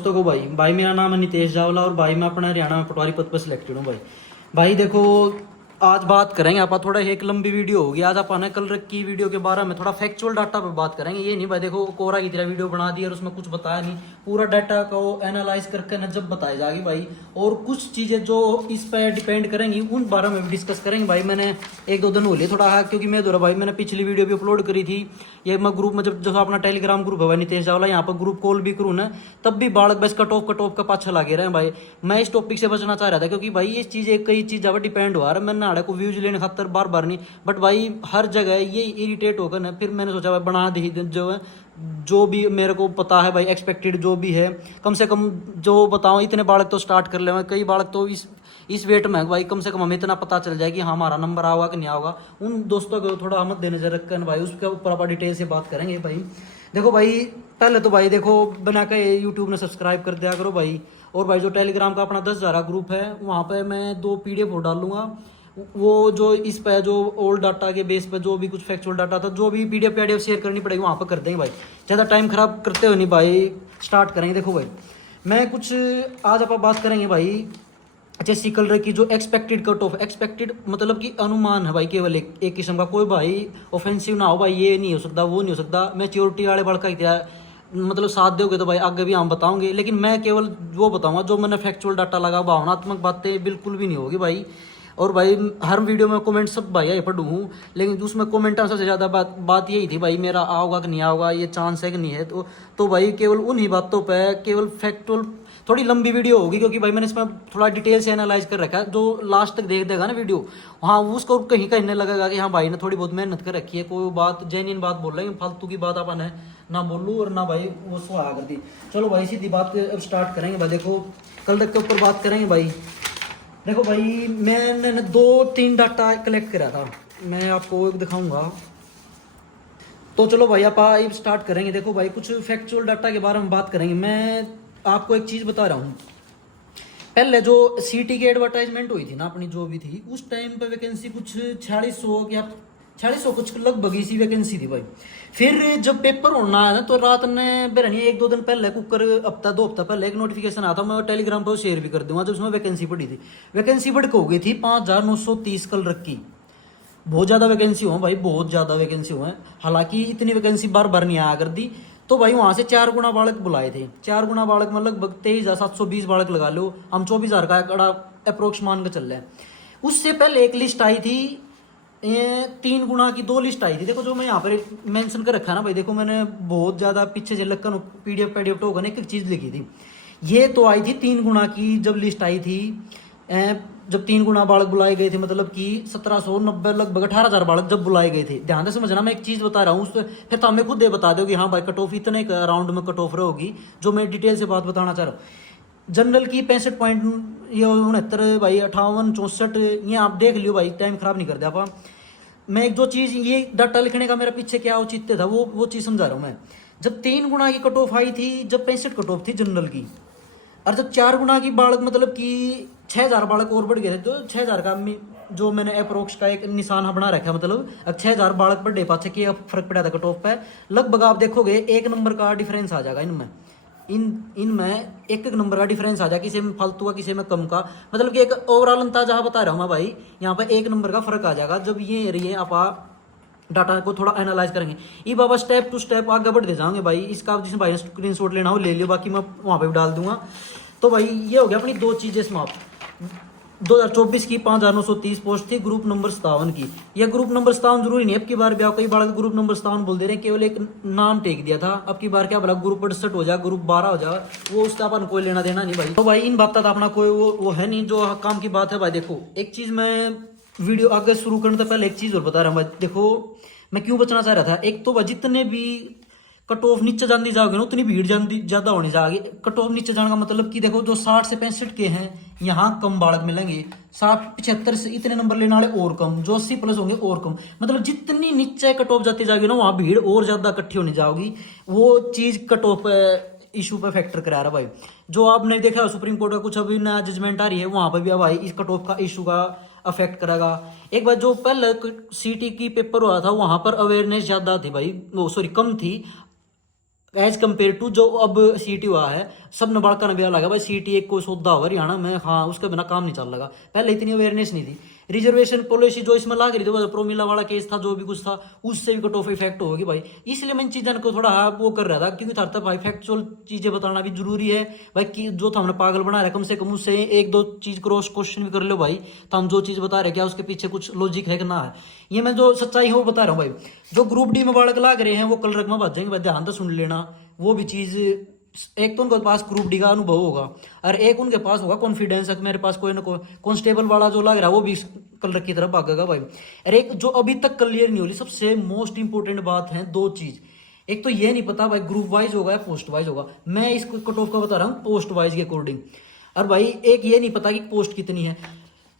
दोस्तों को भाई भाई मेरा नाम है नितेश जावला और भाई मैं अपना हरियाणा में पटवारी पद पर सिलेक्टेड हूँ भाई। भाई देखो आज बात करेंगे आप थोड़ा एक लंबी वीडियो होगी। आज अपन कल की वीडियो के बारे में थोड़ा फैक्चुअल डाटा पे बात करेंगे। ये नहीं भाई देखो कोरा की तरह वीडियो बना दी और उसमें कुछ बताया नहीं, पूरा डाटा को एनालाइज करके न जब बताई जाएगी भाई। और कुछ चीज़ें जो इस पर डिपेंड करेंगी उन बारे में भी डिस्कस करेंगे भाई। मैंने एक दो दिन हो लिए थोड़ा क्योंकि मैं दो भाई मैंने पिछली वीडियो भी अपलोड करी थी। ये मैं ग्रुप में जब अपना टेलीग्राम ग्रुप है भाई नितेश जावला, यहाँ पर ग्रुप कॉल भी करूँ ना तब भी बालक बस कट ऑफ का पाछा लगे रहे भाई। मैं इस टॉपिक से बचना चाह रहा था क्योंकि भाई ये चीज़ें कई चीज़ों पर डिपेंड हुआ है। मैंने आड़े को व्यूज लेने खातर बार बार नहीं, बट भाई हर जगह ये इरिटेट होकर ना फिर मैंने सोचा भाई बना दी जो है जो भी मेरे को पता है भाई एक्सपेक्टेड जो भी है कम से कम जो बताऊं इतने बालक तो स्टार्ट कर ले। कई बालक तो इस वेट में भाई कम से कम हमें इतना पता चल जाए कि हाँ हमारा नंबर आएगा कि नहीं आएगा। उन दोस्तों को थोड़ा हमत देने से रखकर भाई उसके ऊपर आप डिटेल से बात करेंगे भाई। देखो भाई पहले तो भाई देखो बना के यूट्यूब ने सब्सक्राइब कर दिया करो भाई। और भाई जो टेलीग्राम का अपना 10,000 ग्रुप है वहाँ पे मैं 2 PDF डालूंगा। वो जो इस पे जो ओल्ड डाटा के बेस पे जो भी कुछ फैक्चुअल डाटा था जो भी PDF शेयर करनी पड़ेगी वहाँ पर कर देंगे भाई। ज़्यादा टाइम खराब करते हो नहीं भाई, स्टार्ट करेंगे। देखो भाई मैं कुछ आज आप बात करेंगे भाई जैसी कलर की जो एक्सपेक्टेड कट ऑफ, एक्सपेक्टेड मतलब कि अनुमान है भाई केवल एक किस्म का। कोई भाई ऑफेंसिव ना हो भाई, ये नहीं हो सकता वो नहीं हो सकता। मैच्योरिटी वाले बड़का इतना मतलब साथ दोगे तो भाई आगे भी हम बताओगे, लेकिन मैं केवल वो बताऊंगा जो मैंने फैक्चुअल डाटा लगा। भावनात्मक बातें बिल्कुल भी नहीं होगी भाई। और भाई हर वीडियो में कमेंट सब भाई ये पढ़ूँ, लेकिन उसमें कमेंट सबसे ज़्यादा बात यही थी भाई मेरा आओगा कि नहीं आओगा, ये चांस है कि नहीं है। तो भाई केवल उन्हीं बातों पे केवल फैक्चुअल थोड़ी लंबी वीडियो होगी क्योंकि भाई मैंने इसमें थोड़ा डिटेल से एनालाइज कर रखा है। जो लास्ट तक देख देगा ना वीडियो, हाँ उसको कहीं कहीं नहीं लगेगा कि हाँ भाई ने थोड़ी बहुत मेहनत कर रखी है। कोई बात जेन्युइन बात बोल रहे हैं, फालतू की बात अपन है ना बोलूँ और ना भाई वो सुहा कर दी। चलो भाई सीधी बात अब स्टार्ट करेंगे भाई। देखो कल तक के ऊपर बात करेंगे भाई। देखो भाई मैंने 2-3 डाटा कलेक्ट करा था, मैं आपको एक दिखाऊंगा। तो चलो भाई आप स्टार्ट करेंगे। देखो भाई कुछ फैक्चुअल डाटा के बारे में बात करेंगे। मैं आपको एक चीज़ बता रहा हूँ, पहले जो सीटी की एडवर्टाइजमेंट हुई थी ना अपनी जो भी थी उस टाइम पे वैकेंसी कुछ 4600 या 4600 कुछ लगभग इसी वैकेंसी थी भाई। फिर जब पेपर होना है ना तो रात ने बहनी 1-2 दिन पहले कुकर हफ्ता 2 हफ्ता पहले एक नोटिफिकेशन आया था, मैं टेलीग्राम पर शेयर भी कर दूंगा। जब उसमें वैकेंसी पड़ी थी, वैकेंसी बढ़ के हो गई थी 5930 कल रखी। बहुत ज़्यादा वैकेंसी हो भाई, बहुत ज़्यादा वैकेंसी हो है। हालांकि इतनी वैकेंसी बार बार नहीं आया कर दी। तो भाई वहाँ से 4 गुना बालक बुलाए थे। 4 गुना बालक मतलब 23,720 बालक लगा लो, हम 24,000 का कड़ा अप्रोक्स मान के चल रहे हैं। उससे पहले एक लिस्ट आई थी 3 गुना की 2 लिस्ट आई थी। देखो जो मैं यहाँ पर मेंशन कर रखा है ना भाई, देखो मैंने बहुत ज़्यादा पीछे से लगकर PDF टोकन एक चीज़ लिखी थी। ये तो आई थी 3 गुना की जब लिस्ट आई थी, जब 3 गुना बालक बुलाए गए थे मतलब कि 1790 लगभग 18,000 बालक जब बुलाए गए थे। ध्यान से समझना, मैं एक चीज़ बता रहा हूँ उस फिर तो हमें खुद ये बता दो कि हाँ भाई कट ऑफ इतने राउंड में कट ऑफ रहेगी। जो मैं डिटेल से बात बताना चाह रहा हूँ, जनरल की 65 पॉइंट ये 69 भाई 58 64 ये आप देख लियो भाई, टाइम खराब नहीं कर दिया आप। मैं एक जो चीज़ ये डाटा लिखने का मेरा पीछे क्या औचित्य था वो चीज़ समझा रहा हूँ मैं। जब 3 गुना की कट ऑफ आई थी, जब 65 कट ऑफ थी जनरल की, और जब 4 गुना की बालक मतलब कि 6,000 बालक और बढ़ गए थे, तो 6,000 का जो मैंने अप्रोक्स का एक निशान बना रखा मतलब अब 6,000 बालक बढ़ गए पाछे की फर्क पड़ा था कट ऑफ पे। लगभग आप देखोगे 1 नंबर का डिफरेंस आ जाएगा इनमें, इनमें एक नंबर का डिफरेंस आ जाएगा, किसी में फालतू का किसी में कम का। मतलब कि एक ओवरऑल अंदाजा बता रहा हूँ मैं भाई, यहाँ पर 1 नंबर का फर्क आ जाएगा जब ये रही आप डाटा को थोड़ा एनालाइज करेंगे। ये बाबा स्टेप टू स्टेप आगे बढ़ते जाओगे भाई। इसका जिस भाई ने स्क्रीनशॉट लेना हो ले लियो, बाकी मैं वहाँ पे भी डाल दूंगा। तो भाई ये हो गया अपनी 2 चीज़ें समाप्त। 2024 की 5,930 पोस्ट थी ग्रुप नंबर 57 की। यह ग्रुप नंबर 57 जरूरी नहीं, अब की बार भी कई बार ग्रुप नंबर 57 बोल दे रहे हैं, केवल एक नाम टेक दिया था। अब की बार क्या बोला ग्रुप 68 हो जाए, ग्रुप 12 हो जाए, वो उसका अपन कोई लेना देना नहीं भाई। तो भाई इन बात का अपना कोई वो है नहीं जो काम की बात है भाई। देखो एक चीज़ मैं वीडियो आगे शुरू करने से पहले एक चीज़ और बता रहा हूँ भाई। देखो मैं क्यों बचना चाह रहा था, एक तो भाई जितने भी कट ऑफ नीचे जाती जाओगे ना उतनी भीड़ ज़्यादा होनी जाएगी। कट ऑफ नीचे जाने का मतलब कि देखो जो 60 से 65 के हैं यहाँ कम बालक मिलेंगे, 60-75 से इतने नंबर लेने वाले और कम, जो 80 प्लस होंगे और कम। मतलब जितनी नीचे कट ऑफ जाती जाएगी ना वहाँ भीड़ और ज़्यादा इकट्ठी होने जाओगी। वो चीज़ कट ऑफ इशू पे फैक्टर करा रहा भाई। जो आपने देखा सुप्रीम कोर्ट का कुछ अभी नया जजमेंट आ रही है, वहाँ पर भी भाई इस कट ऑफ का इशू का अफेक्ट करेगा। एक बार जो पहले सीटी की पेपर हुआ था वहाँ पर अवेयरनेस ज़्यादा थी भाई, वो सॉरी कम थी एज कम्पेयर टू जो अब सीटी हुआ है। सब ने बालका ने ब्याह लगा भाई सीटी एक को सौदा हो हरियाणा में, हाँ उसके बिना काम नहीं चल लगा। पहले इतनी अवेयरनेस नहीं थी। रिजर्वेशन पॉलिसी जो इसमें लाग रही थी, वो प्रोमिला वाला केस था जो भी कुछ था, उससे भी कट ऑफ इफेक्ट होगी भाई। इसलिए मैं इन चीज़ों को थोड़ा वो कर रहा था, क्योंकि था भाई फैक्चुअल चीज़ें बताना भी जरूरी है भाई। कि जो था हमने पागल बना रहा है, कम से कम उससे एक दो चीज़ क्रॉस क्वेश्चन भी कर लो भाई, तो हम जो चीज़ बता रहे क्या उसके पीछे कुछ लॉजिक है कि ना है। ये मैं जो सच्चाई है वो बता रहा हूँ भाई। जो ग्रुप डी में बालक लाग रहे हैं वो कल रकमा बात जाएंगे भाई, ध्यान तो सुन लेना। वो भी चीज़, एक तो उनके पास ग्रुप डी का अनुभव होगा, और एक उनके पास होगा कॉन्फिडेंस है कि मेरे पास कोई ना कोई कांस्टेबल वाला जो लग रहा है वो भी कलर की तरफ भागेगा भाई। और एक जो अभी तक क्लियर नहीं हो रही, सबसे मोस्ट इंपोर्टेंट बात है दो चीज। एक तो ये नहीं पता भाई ग्रुप वाइज होगा या पोस्ट वाइज होगा, मैं इसको कट ऑफ का बता रहा हूँ पोस्ट वाइज के अकॉर्डिंग। और भाई एक ये नहीं पता कि पोस्ट कितनी है।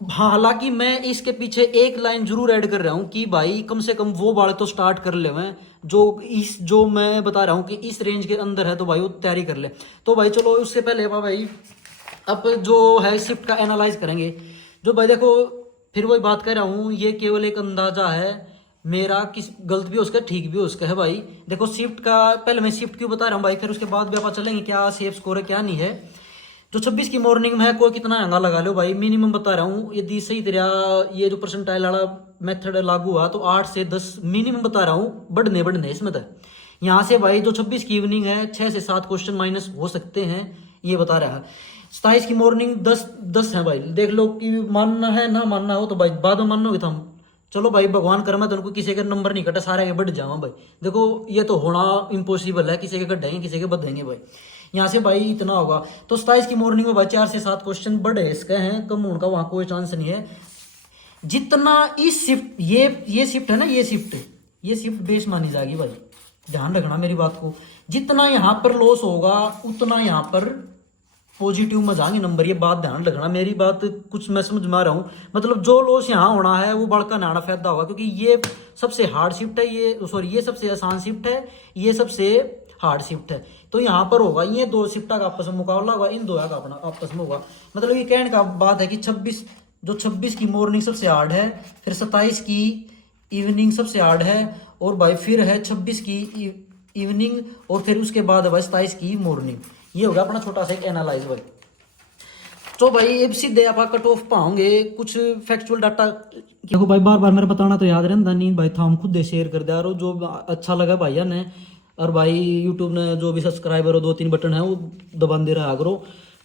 हाँ, हालांकि मैं इसके पीछे एक लाइन जरूर ऐड कर रहा हूँ कि भाई कम से कम वो बालक तो स्टार्ट कर ले मैं, जो मैं बता रहा हूँ कि इस रेंज के अंदर है, तो भाई वो तैयारी कर ले। तो भाई चलो उससे पहले भाई अब जो है शिफ्ट का एनालाइज करेंगे। जो भाई देखो, फिर वही बात कर रहा हूँ, ये केवल एक अंदाजा है मेरा, किस गलत भी हो उसका ठीक भी हो उसका है भाई। देखो शिफ्ट का पहले मैं शिफ्ट क्यों बता रहा हूँ भाई, फिर उसके बाद भी आप चलेंगे क्या सेफ स्कोर है क्या नहीं है। जो 26 की मॉर्निंग में है, कोई कितना महंगा लगा लो भाई, मिनिमम बता रहा हूँ। यदि सही तरह ये जो परसेंटाइल वाला मेथड लागू हुआ तो 8 से 10 मिनिमम बता रहा हूँ, बढ़ने इसमें तक। यहाँ से भाई जो 26 की इवनिंग है 6 से 7 क्वेश्चन माइनस हो सकते हैं, ये बता रहा है। 27 की मॉर्निंग 10 है भाई, देख लो कि मानना है ना मानना हो तो भाई बाद में मानोगे तो हम चलो भाई भगवान कर मैं तो किसी का नंबर नहीं कटा, सारे के बढ़ जाऊँ भाई। देखो ये तो होना इम्पॉसिबल है, किसी के कटेंगे किसी के बढ़ेंगे भाई। यहाँ से भाई इतना होगा तो 27 की मॉर्निंग में भाई 4 से 7 क्वेश्चन बढ़े इसके हैं, कम होने का वहां कोई चांस नहीं है। जितना इस शिफ्ट ये शिफ्ट है ना, ये शिफ्ट बेस मानी जाएगी भाई, ध्यान रखना मेरी बात को। जितना यहाँ पर लॉस होगा उतना यहाँ पर पॉजिटिव में जाएंगे नंबर, ये बात ध्यान रखना मेरी बात। कुछ मैं समझ में आ रहा हूँ, मतलब जो लॉस यहाँ होना है वो बड़का नाना फायदा होगा, क्योंकि ये सबसे हार्ड शिफ्ट है, ये सबसे आसान शिफ्ट है, ये सबसे हार्ड शिफ्ट है। तो यहाँ पर होगा ये दो शिफ्ट का आपस में मुकाबला होगा, इन दो का अपना आपस में होगा। मतलब ये कहने का बात है कि 26 की मॉर्निंग सबसे हार्ड है, फिर 27 की इवनिंग सबसे हार्ड है, और भाई फिर है 26 की इवनिंग, और फिर उसके बाद है भाई 27 की मॉर्निंग। ये होगा अपना छोटा सा एक एनालाइज भाई। तो भाई अब सीधे आप कट ऑफ पाओगे कुछ फैक्चुअल डाटा। देखो भाई बार बार मेरे बताना तो याद रहता नहीं भाई, था हम खुद दे शेयर कर दे, जो अच्छा लगा भैया ने, और भाई यूट्यूब ने जो भी सब्सक्राइबर हो 2-3 बटन है वो दबा दे रहा करो।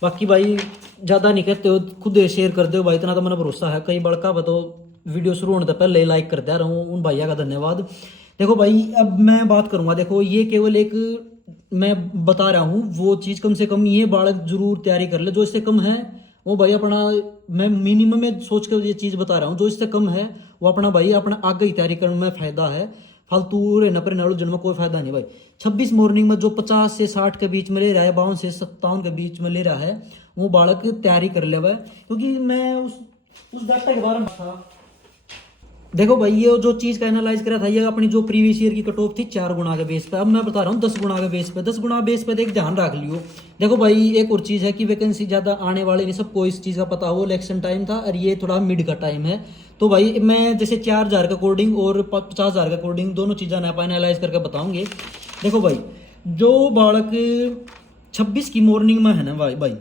बाकी भाई ज़्यादा नहीं कहते हो, खुद शेयर कर दो भाई, इतना तो मैंने भरोसा है। कई बड़का बताओ वीडियो शुरू होने से पहले ही लाइक कर दे रहा हूँ, उन भैया का धन्यवाद। देखो भाई अब मैं बात करूँगा, देखो ये केवल एक मैं बता रहा हूँ वो चीज़, कम से कम ये बालक जरूर तैयारी कर ले। जो इससे कम है वो भाई अपना, मैं मिनिमम में सोच कर ये चीज़ बता रहा हूँ, जो इससे कम है वो अपना भाई अपना आगे ही तैयारी करने में फ़ायदा है, फालतू रहना पर नाड़ू जन्म कोई फायदा नहीं भाई। 26 मॉर्निंग में जो 50 से 60 के बीच में ले रहा है, 52 से 57 के बीच में ले रहा है, वो बालक तैयारी कर ले भाई। क्योंकि मैं उस डाटा के बारे में था, देखो भाई ये जो चीज़ का एनालाइज करा था, ये अपनी जो प्रीवियस ईयर की कट ऑफ थी 4 गुना के बेस पे, अब मैं बता रहा हूँ 10 गुना के बेस पे। 10 गुना बेस पे देख ध्यान रख लियो। देखो भाई एक और चीज़ है कि वैकेंसी ज़्यादा आने वाली नहीं, सबको इस चीज़ का पता हो, इलेक्शन टाइम था और ये थोड़ा मिड का टाइम है। तो भाई मैं जैसे 4000 के अकॉर्डिंग और 50,000 के अकॉर्डिंग दोनों चीज़ें आप एनालाइज करके बताऊंगे। देखो भाई जो बालक 26 की मॉर्निंग में है ना भाई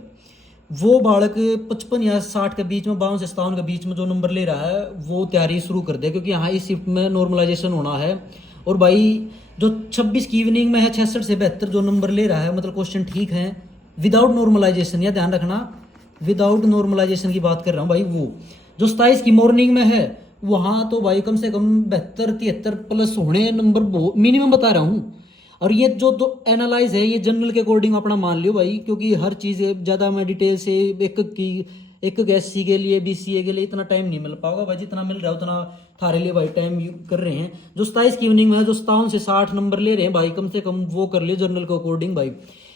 वो बालक 55 या 60 के बीच में, 52 से 57 के बीच में जो नंबर ले रहा है वो तैयारी शुरू कर दे, क्योंकि यहाँ इस शिफ्ट में नॉर्मलाइजेशन होना है। और भाई जो 26 की इवनिंग में है 66 से 72 जो नंबर ले रहा है, मतलब क्वेश्चन ठीक है विदाउट नॉर्मलाइजेशन, या ध्यान रखना विदाउट नॉर्मलाइजेशन की बात कर रहा हूँ भाई। वो जो 27 की मॉर्निंग में है वहाँ तो भाई कम से कम 72-73 प्लस होने नंबर मिनिमम बता रहा हूँ। और ये जो तो एनालाइज है ये जनरल के अकॉर्डिंग अपना मान लियो भाई, क्योंकि हर चीज़ ज़्यादा मैं डिटेल से एक एससी के लिए बीसीए के लिए इतना टाइम नहीं मिल पाएगा भाई, जितना मिल रहा है उतना थारे लिए भाई टाइम कर रहे हैं। जो 27 की इवनिंग में है जो 57 से 60 नंबर ले रहे हैं भाई, कम से कम वो कर लिए जनरल के अकॉर्डिंग भाई।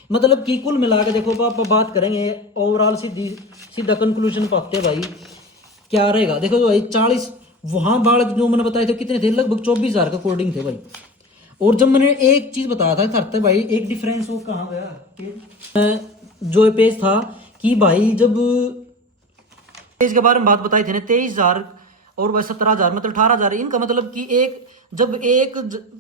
मतलब कि कुल मिला के देखो आप बात करेंगे ओवरऑल सीधा कंक्लूजन पाते भाई क्या रहेगा। देखो भाई 40 वहाँ बालक जो मैंने बताए थे कितने थे, लगभग 24,000 के अकॉर्डिंग थे भाई। और जब मैंने एक चीज बताया था थरते भाई, एक डिफरेंस वो कहाँ गया जो पेज था कि भाई जब पेज के बारे में बात बताई थी ना 23,000 और भाई 17,000 मतलब 18,000, इनका मतलब कि एक जब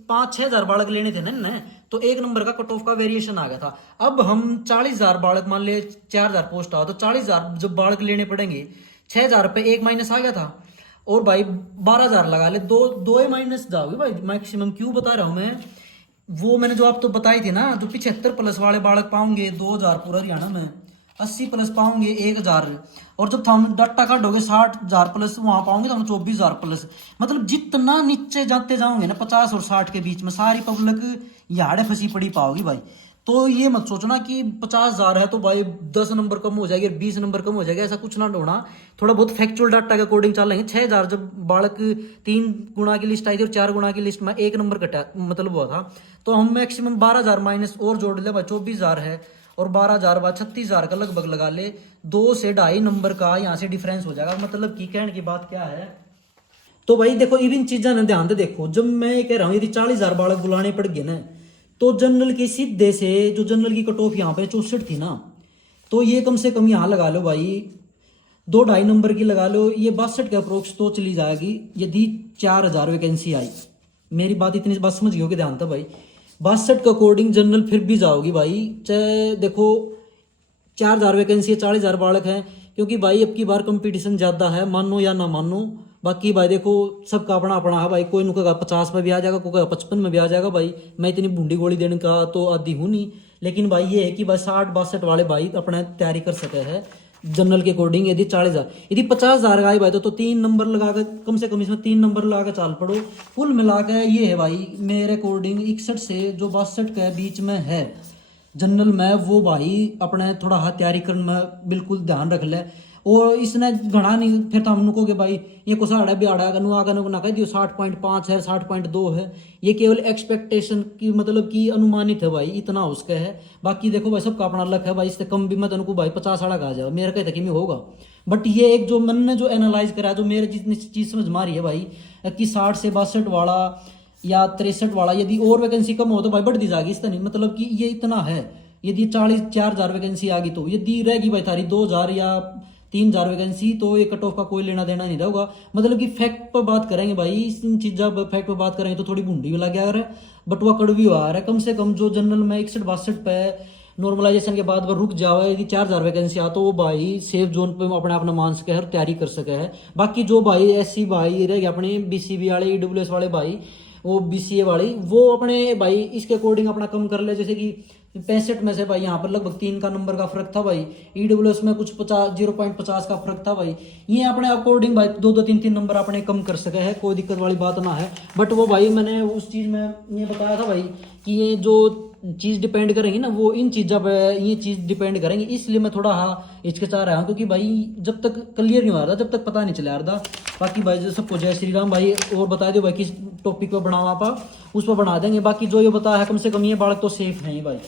5-6 हजार बालक लेने थे ना तो 1 नंबर का कट ऑफ का वेरिएशन आ गया था। अब हम 40,000 बालक मान ले 4,000 पोस्ट आओ तो 40,000 जब बालक लेने पड़ेंगे, 6,000 पे 1 माइनस आ गया था। और भाई 12,000 लगा ले, दो ही माइनस जाओगे भाई मैक्सिमम। क्यों बता रहा हूं मैं, वो मैंने जो आप तो बताई थी ना, जो 75 प्लस वाले बालक पाओगे 2,000 पूरा हरियाणा में, 80 प्लस पाओगे 1,000, और जब हम डाटा काटोगे 60,000 प्लस वहां पाओगे तो हम 24,000 प्लस। मतलब जितना नीचे जाते जाओगे ना 50 और 60 के बीच में सारी पब्लिक याड़े फंसी पड़ी पाओगी भाई। तो ये मत सोचना कि 50,000 है तो भाई 10 नंबर कम हो जाएगी, 20 नंबर कम हो जाएगा, ऐसा कुछ ना होना। थोड़ा बहुत फैक्चुअल डाटा के अकॉर्डिंग चलेंगे। 6,000 जब बालक 3 गुना की लिस्ट आई थी और 4 गुना की लिस्ट में 1 नंबर कटा मतलब हुआ था, तो हम मैक्सिमम 12,000 माइनस और जोड़ ले भाई 24,000 है, और 12,000 बाद 36,000 का लगभग लगा ले, 2 से 2.5 नंबर का यहाँ से डिफरेंस हो जाएगा। मतलब की कहने की बात क्या है, तो भाई देखो इन चीजा ने ध्यान से देखो। जब मैं ये कह रहा हूँ यदि 40,000 बालक बुलाने पड़ गए ना, तो जनरल के सीधे से जो जनरल की कट ऑफ यहाँ पे 64 थी ना, तो ये कम से कम यहाँ लगा लो भाई 2-2.5 नंबर की लगा लो, ये 62 के अप्रोक्स तो चली जाएगी यदि 4,000 वैकेंसी आई। मेरी बात इतनी बात समझ गई होगी ध्यान था भाई। 62 के अकॉर्डिंग जनरल फिर भी जाओगी भाई, चाहे देखो 4,000 वैकेंसी है, 40,000 बालक है, क्योंकि भाई अब की बार कंपटीशन ज्यादा है, मानो या ना मानो। बाकी भाई देखो सबका अपना अपना है भाई, कोई नुका 50 में भी आ जाएगा, कोई 55 में भी आ जाएगा भाई। मैं इतनी बूंदी गोली देने का तो आदि हूँ नहीं, लेकिन भाई ये है कि भाई 60-62 वाले भाई अपना तैयारी कर सके हैं जनरल के अकॉर्डिंग। यदि 40,000 यदि 50,000 का भाई तो 3 नंबर लगा कर कम से कम इसमें 3 नंबर लगा कर चाल पड़ो। कुल मिला के ये है भाई मेरे अकॉर्डिंग 61 से जो 62 के बीच में है जनरल में, वो भाई अपने थोड़ा हाथ तैयारी करने में बिल्कुल ध्यान रख ले। और इसने घना नहीं फिर तो हम नुको के भाई ये को साढ़ा भी आड़ा नु आगा ना कह दियो 60.5 है 60.2 है, ये केवल एक्सपेक्टेशन की मतलब कि अनुमानित है भाई, इतना उसका है। बाकी देखो भाई सबका अपना लक है भाई, इससे कम भी मैं तनको भाई 50 आड़ा आ जाओ मेरा कहता कि मैं होगा। बट ये एक जो मन ने जो एनालाइज करा, जो मेरे जितनी चीज समझ मारी है भाई कि 60 से 62 वाला या 63 वाला यदि और वैकेंसी कम हो तो भाई बढ़ दी जाएगी, इस नहीं मतलब कि ये इतना है। यदि 4,000 वैकेंसी आ गई तो यदि रहेगी भाई थारी 2,000 या 3,000 वैकेंसी, तो ये कट ऑफ का कोई लेना देना नहीं रहेगा। मतलब कि फैक्ट पर बात करेंगे भाई, इन चीज़ों पर फैक्ट पर बात करेंगे तो थोड़ी भूडी भी लग गया है, बट वह कड़वी आ रहा है। कम से कम जो जनरल में 61-62 पे नॉर्मलाइजेशन के बाद वह रुक जाओ, यदि 4,000 वैकेंसी आ तो वो भाई सेफ जोन पे अपने आप मान सके है और तैयारी कर सके है। बाकी जो भाई SC भाई रह गए अपने BCB वाले EWS वाले भाई, वो BCA वाली वो अपने भाई इसके अकॉर्डिंग अपना कम कर ले। जैसे कि 65 में से भाई यहाँ पर लगभग 3 का नंबर का फर्क था भाई, EWS में कुछ 0.50 का फर्क था भाई। ये अपने अकॉर्डिंग भाई 2-2-3-3 नंबर अपने कम कर सके है, कोई दिक्कत वाली बात ना है। बट वो भाई मैंने उस चीज़ में ये बताया था भाई कि ये जो चीज़ डिपेंड करेंगी ना वो इन चीज़ों पे ये चीज़ डिपेंड करेंगे, इसलिए मैं थोड़ा हिचकिचा रहा हूँ, क्योंकि भाई जब तक क्लियर नहीं हो रहा था जब तक पता नहीं चला रहा था। बाकी भाई जो सबको जय श्री राम भाई, और बता दो भाई किस टॉपिक पर बनावा पा उस पर बना देंगे। बाकी जो ये बताया है कम से कम ये बालक तो सेफ है ही भाई।